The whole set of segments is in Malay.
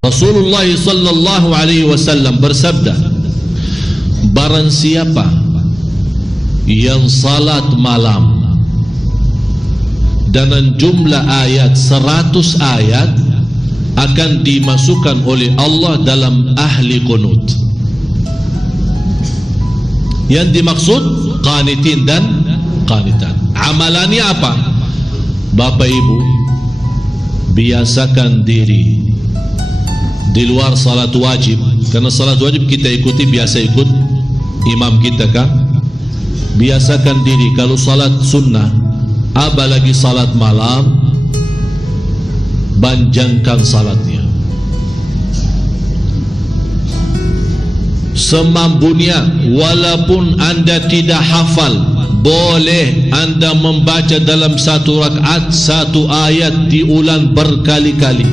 Rasulullah sallallahu alaihi wasallam bersabda, barang siapa yang salat malam dengan jumlah ayat 100 ayat akan dimasukkan oleh Allah dalam ahli qunut. Yang dimaksud qanitin dan qanitan. Amalannya apa? Bapak Ibu, biasakan diri di luar salat wajib, karena salat wajib kita ikuti, biasa ikut imam kita kan. Biasakan diri kalau salat sunnah, apalagi salat malam, panjangkan salatnya semampunya. Walaupun anda tidak hafal, boleh anda membaca dalam satu rakaat satu ayat diulang berkali-kali,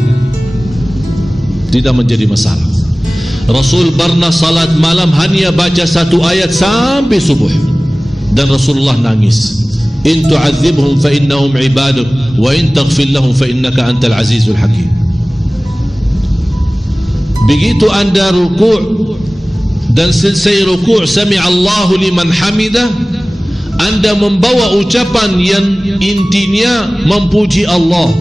tidak menjadi masalah. Rasul pernah salat malam hanya baca satu ayat sampai subuh, dan Rasulullah nangis. In tu'adzibhum fa innahum ibaduk wa in taghfir lahum fa innaka antal azizul hakim. Begitu anda ruku' dan selesai ruku' sami'allahu liman hamidah, anda membawa ucapan yang intinya memuji Allah,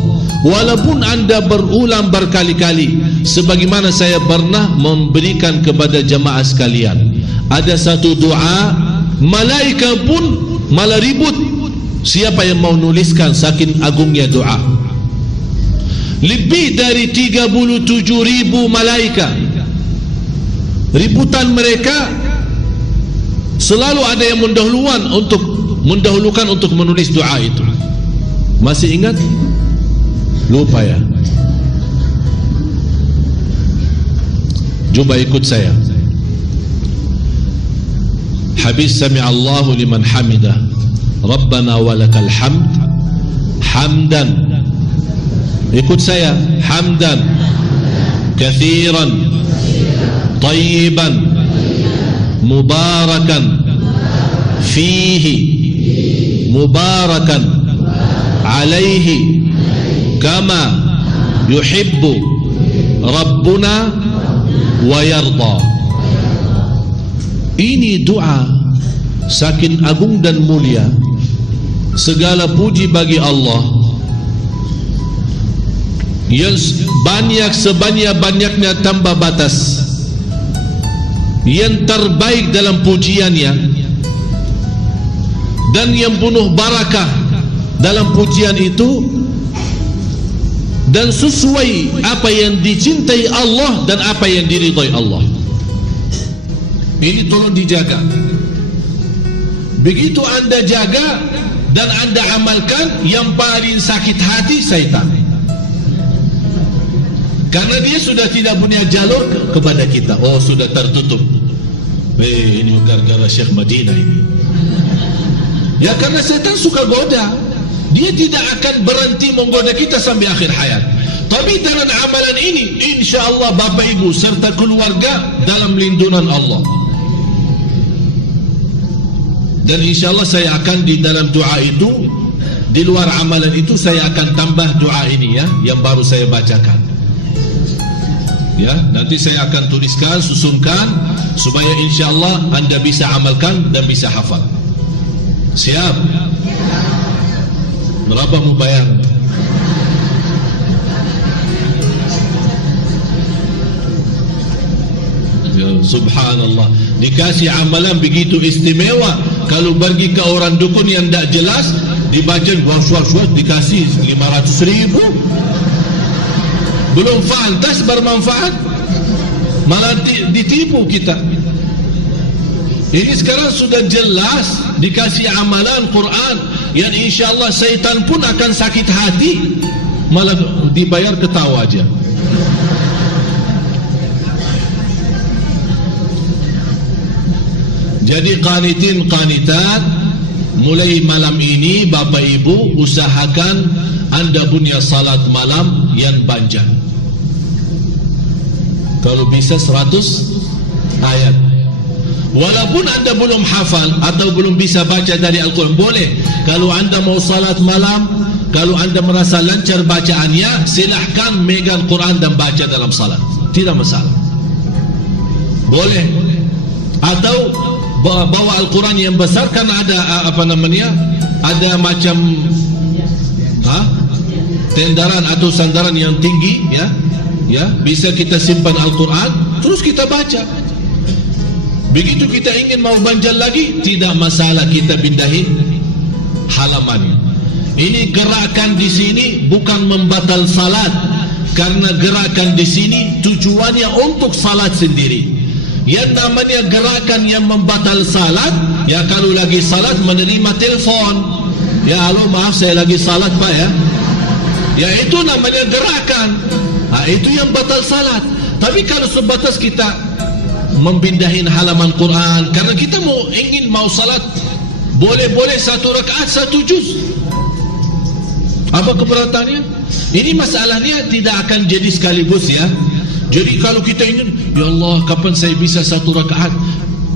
walaupun anda berulang berkali-kali. Sebagaimana saya pernah memberikan kepada jemaah sekalian, ada satu doa malaikat pun malah ribut siapa yang mau nuliskan, saking agungnya doa. Lebih dari 37.000 malaikat, ributan mereka, selalu ada yang mendahulukan untuk menulis doa itu. Masih ingat? Lupa ya? Coba ikut saya. Habis sami'allahu liman hamidah, Rabbana walakal hamd, hamdan. Ikut saya, hamdan kathiran tayyiban mubarakan fihi mubarakan alaihi kama yuhibbu Rabbuna wa yarda. Ini doa saking agung dan mulia. Segala puji bagi Allah yang banyak sebanyak-banyaknya tanpa batas, yang terbaik dalam pujiannya, dan yang penuh barakah dalam pujian itu, dan sesuai apa yang dicintai Allah dan apa yang diridhai Allah. Ini tolong dijaga. Begitu anda jaga dan anda amalkan, yang paling sakit hati syaitan, karena dia sudah tidak punya jalur kepada kita. Oh, sudah tertutup. Ini gara-gara Syekh Madinah ini. Ya, karena syaitan suka goda. Dia tidak akan berhenti menggoda kita sampai akhir hayat. Tapi dengan amalan ini, insyaAllah Bapak Ibu serta keluarga dalam lindungan Allah. Dan insyaAllah saya akan di dalam doa itu, di luar amalan itu, saya akan tambah doa ini ya, yang baru saya bacakan. Ya, nanti saya akan tuliskan, susunkan, supaya insyaAllah anda bisa amalkan dan bisa hafal. Siap? Berapa mau bayar? Ya, subhanallah, dikasih amalan begitu istimewa. Kalau pergi ke orang dukun yang tak jelas, dibaca was-was, dikasih 500.000. Belum fantas bermanfaat, malah ditipu kita. Ini sekarang sudah jelas dikasih amalan Quran yang insyaAllah syaitan pun akan sakit hati, malah dibayar ketawa aja. Jadi qanitin qanitat, mulai malam ini Bapak Ibu usahakan anda punya salat malam yang panjang. Kalau bisa 100 ayat. Walaupun anda belum hafal atau belum bisa baca dari Al-Quran, boleh. Kalau anda mau salat malam, kalau anda merasa lancar bacaannya, silahkan megang Quran dan baca dalam salat. tidak masalah. Boleh. Atau bawa Al-Quran yang besar, karena ada ada macam tendaran atau sandaran yang tinggi, ya, bisa kita simpan Al-Quran, terus kita baca. Begitu kita ingin mau banjal lagi, tidak masalah, kita pindahin halamannya. Ini gerakan di sini bukan membatal salat, karena gerakan di sini tujuannya untuk salat sendiri. Yang namanya gerakan yang membatal salat, ya kalau lagi salat menerima telefon, ya halo maaf saya lagi salat Pak ya itu namanya gerakan. Itu yang batal salat. Tapi kalau sebatas kita membindahin halaman Quran karena kita ingin mau salat, boleh-boleh 1 rakaat 1 juz. Apa keberatannya? Ini masalahnya tidak akan jadi sekaligus, ya. Jadi kalau kita ingin, ya Allah kapan saya bisa 1 rakaat?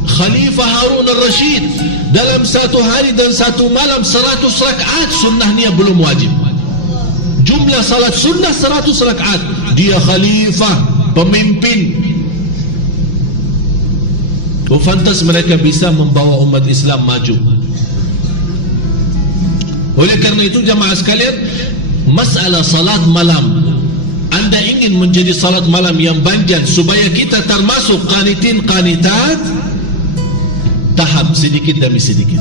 Khalifah Harun al-Rashid dalam 1 hari dan 1 malam 100 rakaat, sunnahnya belum wajib. Jumlah salat sunnah 100 rakaat. Dia khalifah, pemimpin. Fantas mereka bisa membawa umat Islam maju. Oleh karena itu jamaah sekalian, masalah salat malam, anda ingin menjadi salat malam yang banjal supaya kita termasuk qanitin qanitat, tahap sedikit demi sedikit.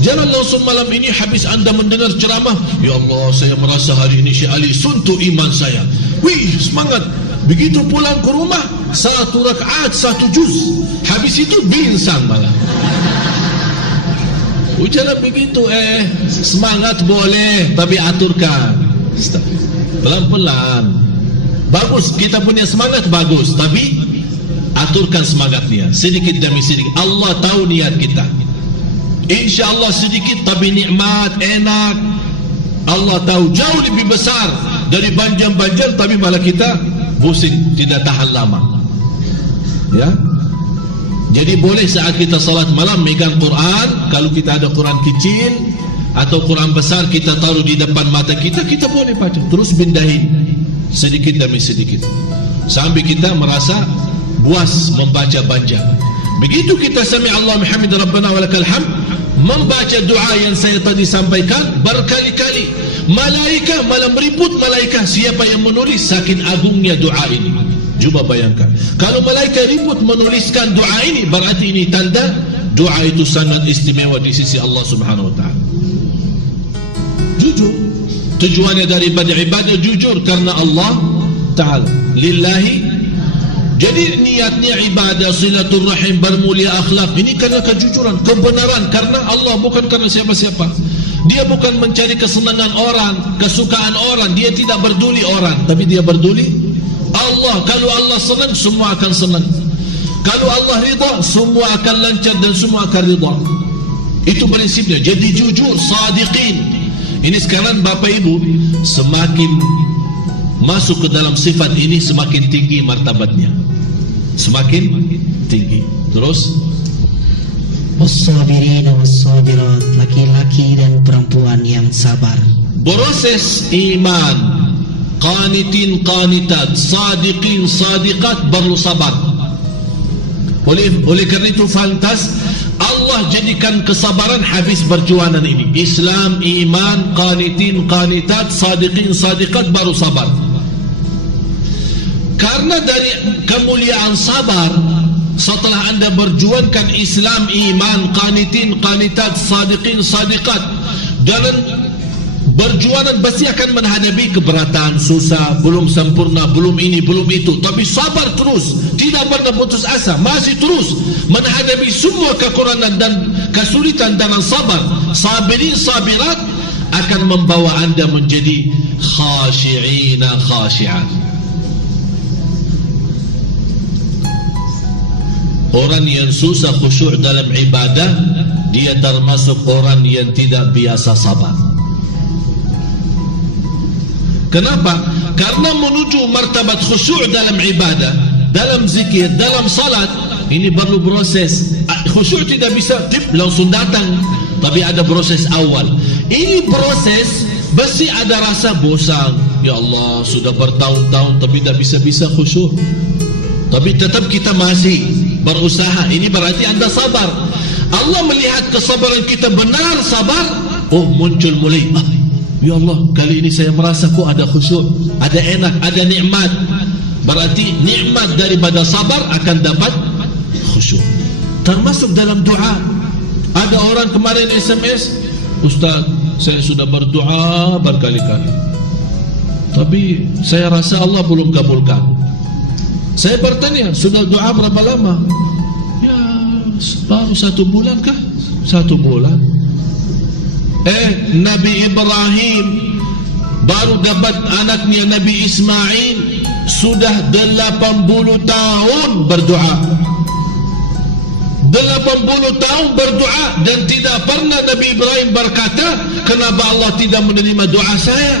Jangan langsung malam ini habis anda mendengar ceramah, ya Allah saya merasa hari ini Syekh Ali suntuk iman saya. Wih semangat. Begitu pulang ke rumah 1 rakaat 1 juz, habis itu binsan malah. Jangan begitu. Semangat boleh, tapi aturkan pelan-pelan. Bagus kita punya semangat, bagus, tapi aturkan semangatnya sedikit demi sedikit. Allah tahu niat kita. InsyaAllah sedikit tapi nikmat, enak. Allah tahu jauh lebih besar dari banjir-banjir, tapi malah kita pusing, tidak tahan lama. Ya. Jadi boleh saat kita salat malam megang Quran. Kalau kita ada Quran kecil atau Quran besar kita taruh di depan mata kita, kita boleh baca. Terus pindahin sedikit demi sedikit sampai kita merasa puas membaca banjir. Begitu kita sami Allah Muhammad Rabbana walakal hamd, membaca doa yang saya tadi sampaikan berkali-kali, malaika malam ribut malaika siapa yang menulis, saking agungnya doa ini. Cuba bayangkan, kalau malaikat ribut menuliskan doa ini, berarti ini tanda doa itu sangat istimewa di sisi Allah Subhanahu wa taala. Jujur, tujuannya daripada ibadah jujur karena Allah taala, lillahi. Jadi niatnya ibadah silaturrahim, bermulia akhlak, ini karena kejujuran, kebenaran, karena Allah, bukan karena siapa-siapa. Dia bukan mencari kesenangan orang, kesukaan orang, dia tidak peduli orang, tapi dia peduli Allah. Kalau Allah senang, semua akan senang. Kalau Allah ridha, semua akan lancar dan semua akan ridha. Itu prinsipnya. Jadi jujur, sadiqin. Ini sekarang Bapak Ibu semakin masuk ke dalam sifat ini, semakin tinggi martabatnya, semakin tinggi. Terus was-sabirina was-sabirat, laki-laki dan perempuan yang sabar. Proses iman, qanitin qanitat, sadiqin sadiqat, perlu sabar. Oleh karena itu fantas Allah jadikan kesabaran habis perjuangan ini. Islam, iman, qanitin qanitat, sadiqin sadiqat, baru sabar. Karena dari kemuliaan sabar, setelah anda berjuangkan Islam, iman, qanitin qanitat, sadiqin sadiqat, dalam berjuangan pasti akan menghadapi keberatan, susah, belum sempurna, belum ini, belum itu, tapi sabar terus, tidak pernah putus asa, masih terus menghadapi semua kekurangan dan kesulitan. Dalam sabar, sabirin sabirat akan membawa anda menjadi khashi'ina khashi'at. Orang yang susah khusyuk dalam ibadah, dia termasuk orang yang tidak biasa sabar. Kenapa? Karena menuju martabat khusyuk dalam ibadah, dalam zikir, dalam salat, ini perlu proses. Khusyuk tidak bisa langsung datang, tapi ada proses awal. Ini proses pasti ada rasa bosan, Ya Allah, sudah bertahun-tahun tapi tak bisa-bisa khusyuk, tapi tetap kita masih berusaha. Ini berarti anda sabar. Allah melihat kesabaran kita benar sabar. Oh, muncul mulai, ya Allah, kali ini saya merasa kok ada khusyuk, ada enak, ada nikmat. Berarti nikmat daripada sabar akan dapat khusyuk. Termasuk dalam doa. Ada orang kemarin SMS, Ustaz, saya sudah berdoa berkali-kali, tapi saya rasa Allah belum kabulkan. Saya bertanya, sudah doa berapa lama? Ya, baru 1 bulan kah? 1 bulan. Nabi Ibrahim baru dapat anaknya Nabi Ismail, sudah 80 tahun berdoa. 80 tahun berdoa dan tidak pernah Nabi Ibrahim berkata, kenapa Allah tidak menerima doa saya?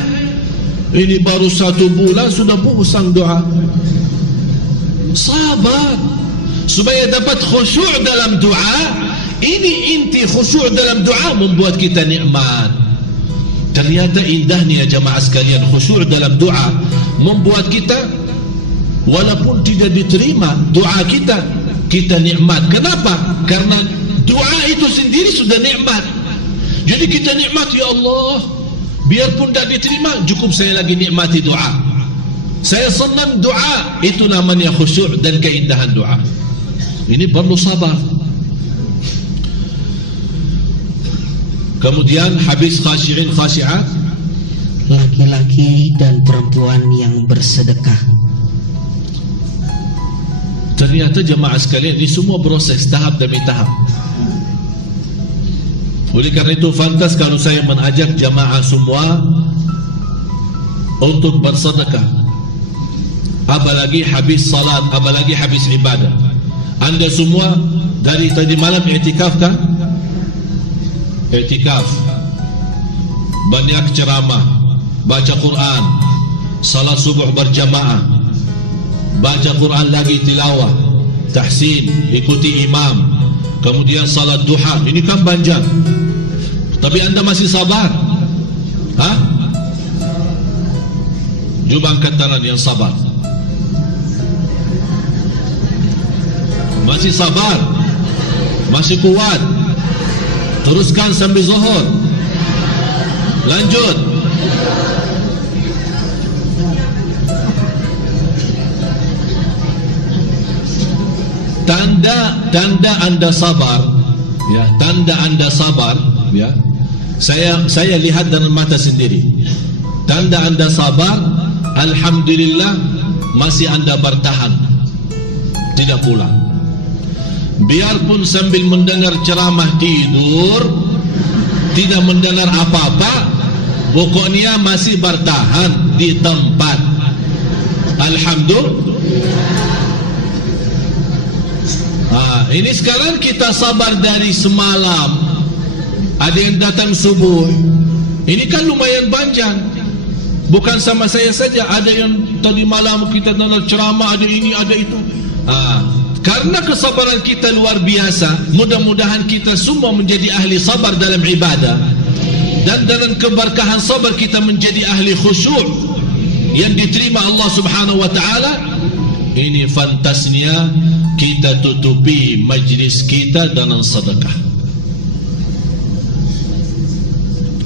Ini baru 1 bulan sudah pusing doa. Sabar supaya dapat khusyuk dalam doa. Ini inti khusyuk dalam doa, membuat kita nikmat. Ternyata indahnya jamaah sekalian, khusyuk dalam doa membuat kita walaupun tidak diterima doa kita, kita nikmat. Kenapa? Karena doa itu sendiri sudah nikmat. Jadi kita nikmat, ya Allah, biarpun tak diterima, cukup saya lagi nikmati doa. Saya senang doa, itu namanya khusyuk dan keindahan doa. Ini perlu sabar. Kemudian habis khasyi'in khasyi'at, laki-laki dan perempuan yang bersedekah. Ternyata jemaah sekalian, ini semua proses tahap demi tahap. Oleh karena itu pantas kalau saya mengajak jemaah semua untuk bersedekah, apalagi habis salat, apalagi habis ibadah. Anda semua dari tadi malam i'tikaf kah? I'tikaf, banyak ceramah, baca Quran, salat subuh berjamaah, baca Quran lagi, tilawah, tahsin, ikuti imam, kemudian salat duha. Ini kan panjang, tapi anda masih sabar? Cuba angkat tangan yang sabar. Masih sabar? Masih kuat? Teruskan sambil zuhur. Lanjut. Tanda anda sabar, ya, tanda anda sabar, ya. Saya lihat dengan mata sendiri. Tanda anda sabar, alhamdulillah masih anda bertahan, tidak pulang. Biarpun sambil mendengar ceramah tidur, tidak mendengar apa-apa, pokoknya masih bertahan di tempat. Alhamdulillah. Ini sekarang kita sabar dari semalam. Ada yang datang subuh. Ini kan lumayan panjang. Bukan sama saya saja, ada yang tadi malam kita dengar ceramah, ada ini, ada itu. Karena kesabaran kita luar biasa, mudah-mudahan kita semua menjadi ahli sabar dalam ibadah, dan dengan keberkahan sabar kita menjadi ahli khusyuk yang diterima Allah Subhanahu wa taala. Ini fantasnya kita tutupi majlis kita dengan sedekah.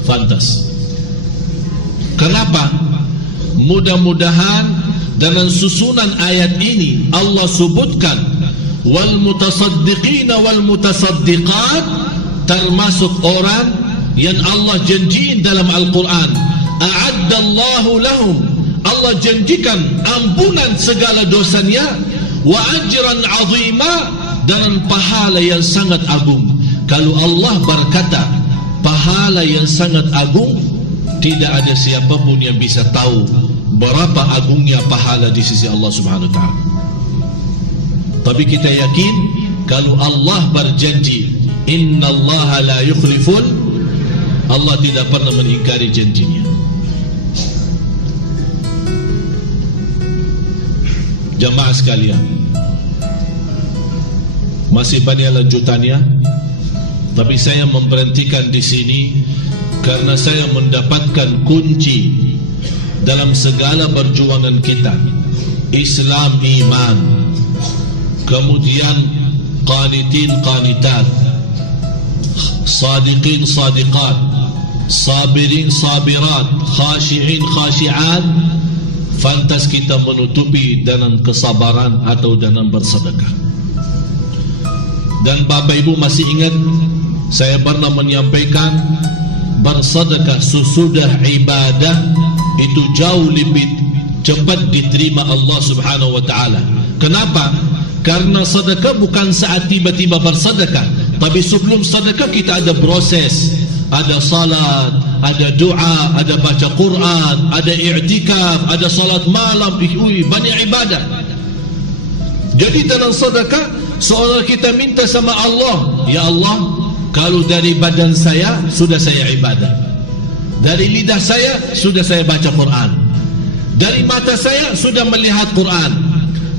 Fantas. Kenapa? Mudah-mudahan dengan susunan ayat ini Allah sebutkan wal mutasaddiqina wal mutasaddiqat, termasuk orang yang Allah janjiin dalam Al-Quran, a'addallahu lahum, Allah janjikan ampunan segala dosanya, wa ajran azima, dan pahala yang sangat agung. Kalau Allah berkata pahala yang sangat agung, tidak ada siapapun yang bisa tahu berapa agungnya pahala di sisi Allah Subhanahu wa taala. Tapi kita yakin kalau Allah berjanji, innallaha la yukhliful, Allah tidak pernah mengingkari janjinya. Jamaah sekalian, masih banyak lanjutannya, tapi saya memberhentikan di sini karena saya mendapatkan kunci dalam segala perjuangan kita. Islam iman, kemudian qanitin qanitat, sadiqin sadiqat, sabirin sabirat, khashi'in khashi'at. Fantas kita menutupi dengan kesabaran atau dengan bersedekah. Dan Bapak Ibu masih ingat saya pernah menyampaikan, bersedekah sesudah ibadah itu jauh lebih cepat diterima Allah Subhanahu wa taala. Kenapa? Karena sedekah bukan saat tiba-tiba bersedekah, tapi sebelum sedekah kita ada proses, ada salat, ada doa, ada baca Quran, ada i'tikaf, ada salat malam, banyak ibadah. Jadi dalam sedekah seolah kita minta sama Allah, ya Allah, kalau dari badan saya sudah saya ibadah, dari lidah saya sudah saya baca Quran, dari mata saya sudah melihat Quran,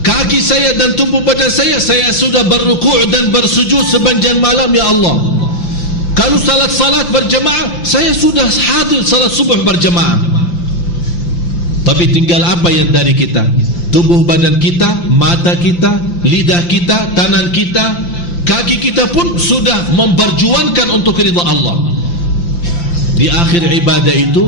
kaki saya dan tubuh badan saya sudah berrukuk dan bersujud sepanjang malam, ya Allah. Kalau salat berjemaah, saya sudah hadir salat subuh berjemaah. Tapi tinggal apa yang dari kita? Tubuh badan kita, mata kita, lidah kita, tangan kita, kaki kita pun sudah memperjuangkan untuk ridha Allah. Di akhir ibadah itu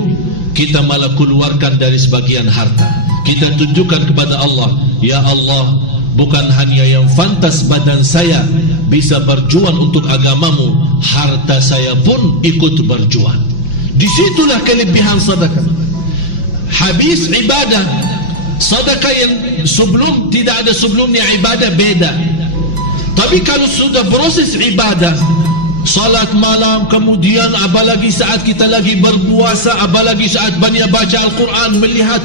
kita malah keluarkan dari sebagian harta. Kita tunjukkan kepada Allah, ya Allah, bukan hanya yang fantas badan saya bisa berjuang untuk agamamu, harta saya pun ikut berjuang. Disitulah kelebihan sedekah. Habis ibadah, sedekah yang sebelum tidak ada sebelumnya ibadah beda. Tapi kalau sudah proses ibadah, salat malam, kemudian apalagi saat kita lagi berpuasa, apalagi saat banyak baca Al-Quran, melihat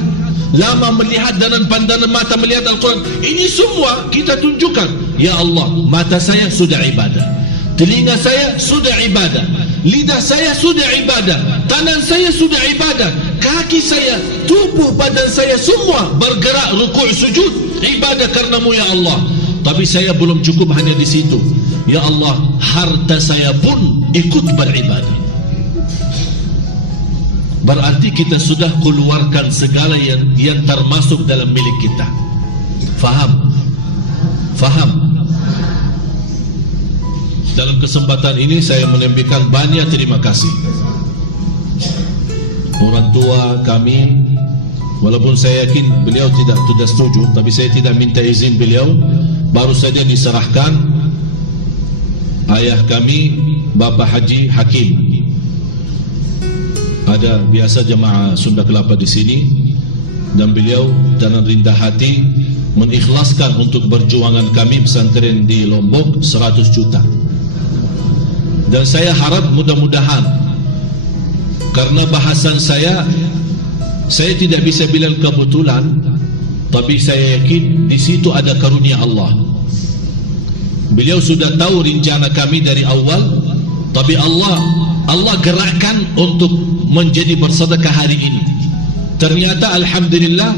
lama melihat dengan pandangan mata melihat Al-Quran, ini semua kita tunjukkan, ya Allah, mata saya sudah ibadah, telinga saya sudah ibadah, lidah saya sudah ibadah, tangan saya sudah ibadah, kaki saya, tubuh badan saya semua bergerak rukuk sujud ibadah karenamu, ya Allah. Tapi saya belum cukup hanya di situ, ya Allah, harta saya pun ikut beribadah. Berarti kita sudah keluarkan segala yang termasuk dalam milik kita. Faham? Faham? Dalam kesempatan ini saya menyampaikan banyak terima kasih orang tua kami. Walaupun saya yakin beliau tidak setuju, tapi saya tidak minta izin beliau. Baru saja diserahkan ayah kami, Bapak Haji Hakim. Ada biasa jemaah Sunda Kelapa di sini, dan beliau dengan rendah hati mengikhlaskan untuk perjuangan kami pesantren di Lombok 100 juta. Dan saya harap mudah-mudahan, karena bahasan saya tidak bisa bilang kebetulan, tapi saya yakin di situ ada karunia Allah. Beliau sudah tahu rencana kami dari awal, tapi Allah gerakkan untuk menjadi bersedekah hari ini. Ternyata alhamdulillah,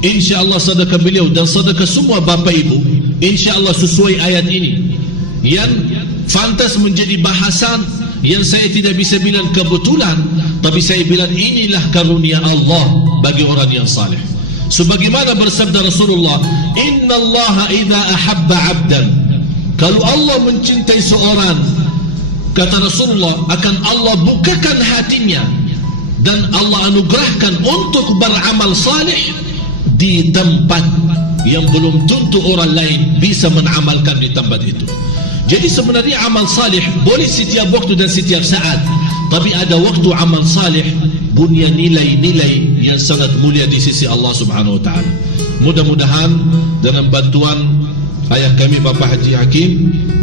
insyaallah sedekah beliau dan sedekah semua Bapak Ibu insyaallah sesuai ayat ini, yang fantas menjadi bahasan yang saya tidak bisa bilang kebetulan, tapi saya bilang inilah karunia Allah bagi orang yang saleh. Sebagaimana bersabda Rasulullah, innallaha idza ahabba 'abdan, kalau Allah mencintai seorang, kata Rasulullah, akan Allah bukakan hatinya dan Allah anugerahkan untuk beramal saleh di tempat yang belum tentu orang lain bisa mengamalkan di tempat itu. Jadi sebenarnya amal saleh boleh setiap waktu dan setiap saat, tapi ada waktu amal saleh punya nilai-nilai yang sangat mulia di sisi Allah Subhanahu wa taala. Mudah-mudahan dengan bantuan ayah kami Bapak Haji Hakim,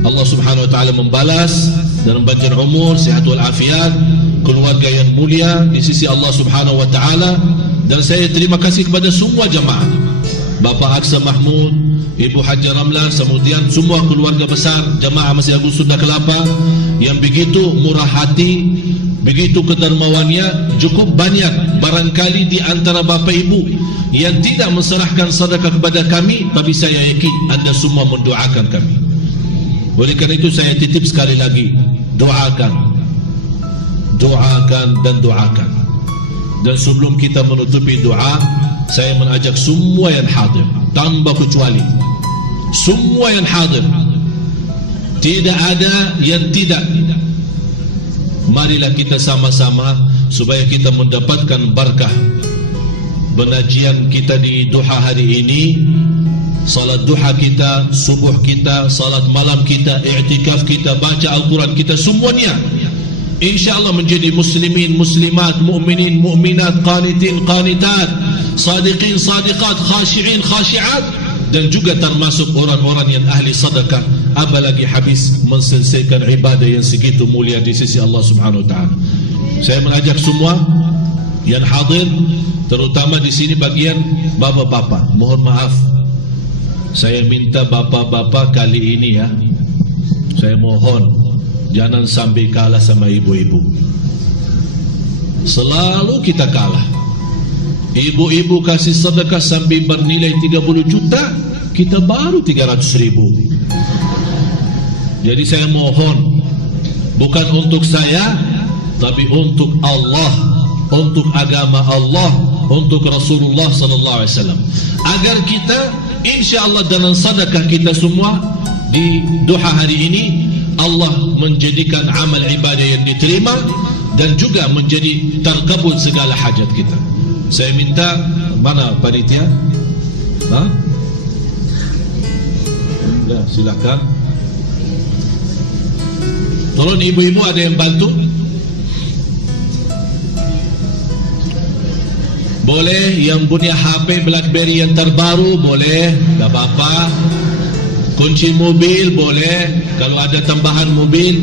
Allah Subhanahu wa taala membalas dalam panjang umur, sehat wal afiat, keluarga yang mulia di sisi Allah Subhanahu wa taala. Dan saya terima kasih kepada semua jemaah, Bapak Aksa Mahmud, Ibu Haji Ramlan, kemudian semua keluarga besar jemaah Masjid Agung Sunda Kelapa yang begitu murah hati, begitu kedermawannya. Cukup banyak barangkali di antara Bapak Ibu yang tidak menserahkan sedekah kepada kami, tapi saya yakin anda semua mendoakan kami. Oleh karena itu saya titip sekali lagi, doakan dan doakan. Dan sebelum kita menutupi doa, saya mengajak semua yang hadir, tanpa kecuali, semua yang hadir, tidak ada yang tidak. Marilah kita sama-sama supaya kita mendapatkan berkah pengajian kita di duha hari ini. Salat duha kita, subuh kita, salat malam kita, i'tikaf kita, baca Al-Quran kita, semuanya InsyaAllah menjadi muslimin, muslimat, mu'minin, mu'minat, qanitin, qanitat, sadiqin, sadiqat, khashi'in, khashi'at, dan juga termasuk orang-orang yang ahli sedekah, apalagi habis menselesaikan ibadah yang segitu mulia di sisi Allah Subhanahu wa taala. Saya mengajak semua yang hadir, terutama di sini bagian bapa-bapa, mohon maaf, saya minta bapa-bapa kali ini ya, saya mohon jangan sampai kalah sama ibu-ibu. Selalu kita kalah. Ibu-ibu kasih sedekah sampai bernilai 30 juta, kita baru 300.000. Jadi saya mohon, bukan untuk saya, tapi untuk Allah, untuk agama Allah, untuk Rasulullah sallallahu alaihi wasallam, agar kita insyaallah dengan sedekah kita semua di duha hari ini, Allah menjadikan amal ibadah yang diterima dan juga menjadi terkabul segala hajat kita. Saya minta, mana panitia? Ya, silakan. Tolong ibu-ibu ada yang bantu? Boleh, yang punya HP BlackBerry yang terbaru boleh, tak apa-apa. Kunci mobil boleh, kalau ada tambahan mobil.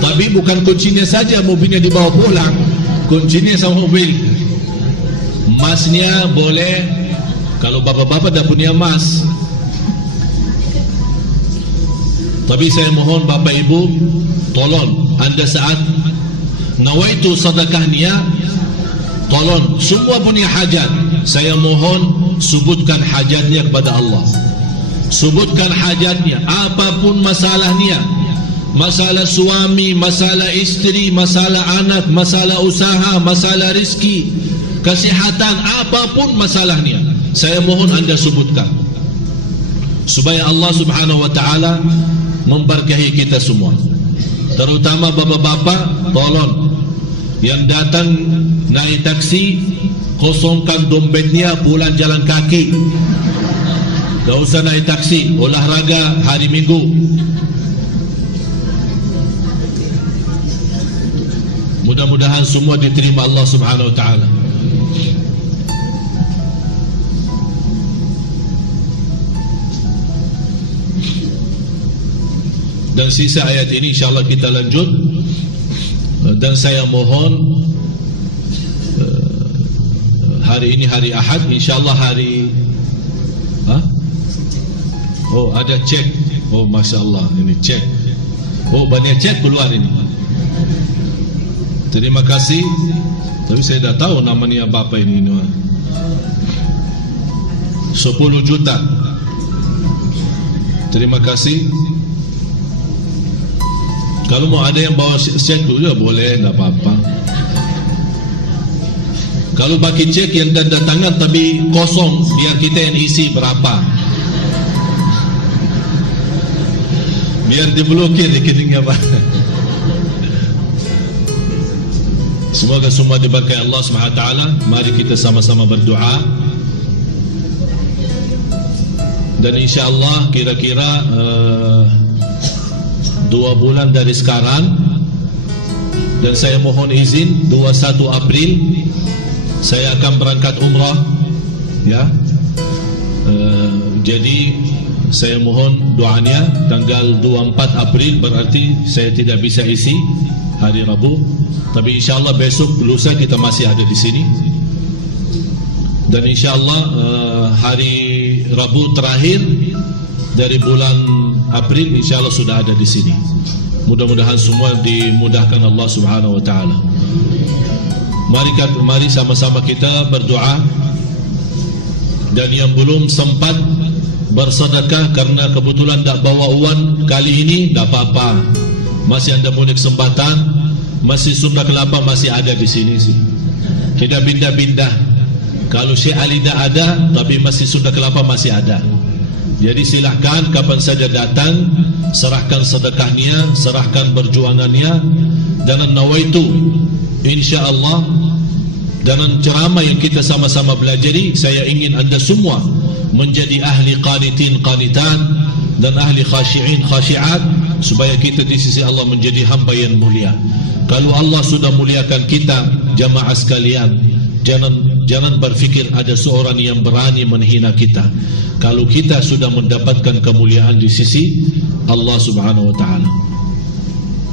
Tapi bukan kuncinya saja, mobilnya dibawa pulang, kuncinya sama mobil. Masnya boleh, kalau bapak-bapak dah punya mas. Tapi saya mohon bapak ibu, tolong anda saat nawaitu sedekah niat, tolong semua punya hajat, saya mohon sebutkan hajatnya kepada Allah. Sebutkan hajatnya, apapun masalahnya, masalah suami, masalah istri, masalah anak, masalah usaha, masalah rezeki, kesihatan, apapun masalahnya, saya mohon anda sebutkan, supaya Allah Subhanahu wa taala memberkahi kita semua. Terutama bapak-bapak, tolong yang datang naik taksi, kosongkan dompetnya, pulang jalan kaki. Tak usah naik taksi, olahraga hari Minggu. Mudah-mudahan semua diterima Allah Subhanahu wa taala. Dan sisa ayat ini insyaAllah kita lanjut. Dan saya mohon hari ini hari Ahad, insyaAllah hari oh ada cek, oh Masya Allah, ini cek, oh banyak cek keluar ini. Terima kasih. Tapi saya dah tahu namanya bapak ini 10 juta. Terima kasih. Kalau mau ada yang bawa cek dulu ya boleh, tak apa-apa. Kalau bagi cek yang tanda tangan tapi kosong, biar kita yang isi berapa, biar diblokir rekeningnya Pak. Semoga semua diberkahi Allah SWT. Mari kita sama-sama berdoa. Dan insyaAllah kira-kira 2 bulan dari sekarang, dan saya mohon izin 21 April saya akan berangkat umrah ya. Jadi saya mohon doanya tanggal 24 April, berarti saya tidak bisa isi hari Rabu, tapi insyaAllah besok lusa kita masih ada di sini. Dan insyaAllah hari Rabu terakhir dari bulan April insyaAllah sudah ada di sini. Mudah-mudahan semua dimudahkan Allah Subhanahu wa taala. Mari sama-sama kita berdoa. Dan yang belum sempat bersedekah karena kebetulan tak bawa uang kali ini, tak apa-apa, masih ada punya kesempatan, masih Sunda Kelapa masih ada di sini sih. Tidak pindah-pindah. Kalau Syekh Ali dah ada, tapi masih Sunda Kelapa masih ada. Jadi silahkan kapan saja datang, serahkan sedekahnya, serahkan perjuangannya. Dan nawaitu insya-Allah dalam ceramah yang kita sama-sama belajari, saya ingin anda semua menjadi ahli qanitin qanitat dan ahli khashi'in khashi'at, supaya kita di sisi Allah menjadi hamba yang mulia. Kalau Allah sudah muliakan kita, jamaah sekalian, jangan berfikir ada seorang yang berani menghina kita. Kalau kita sudah mendapatkan kemuliaan di sisi Allah Subhanahu wa taala.